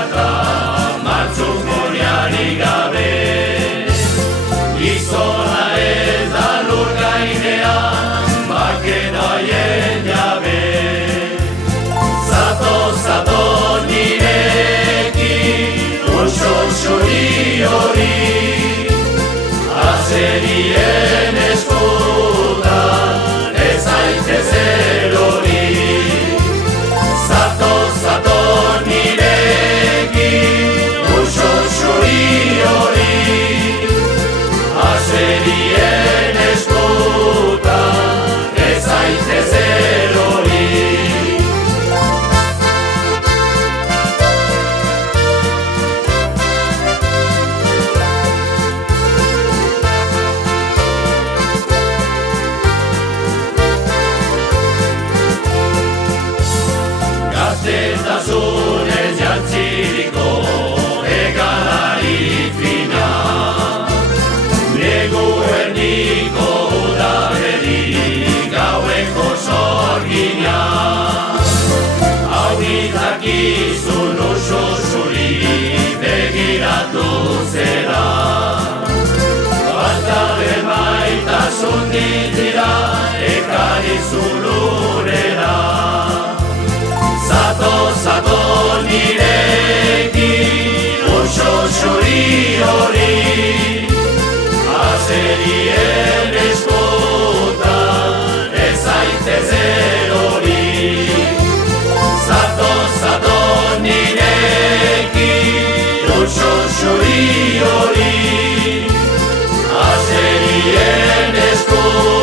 eta martzukuriarik gabe. Gizona ez da lur gainean, bakena haien jabe. Zato nirekin, untxo txuri hori, azerien eskutan, ez zaitez erori. Zato nirekin, untxo txuri hori, azerien eskutan, ez zaitez erori. Gaztetasunez jantziriko egalari fina, negu erniko udaberri gaueko sorgina. Hau ditakizun oso zuri begiratu zera, basta bemaitasun ditira ekari zulurera. Zato nirekin, untxo txuri hori, azerien eskutan, ez zaitez erori. Zato nirekin, untxo txuri hori, azerien eskutan,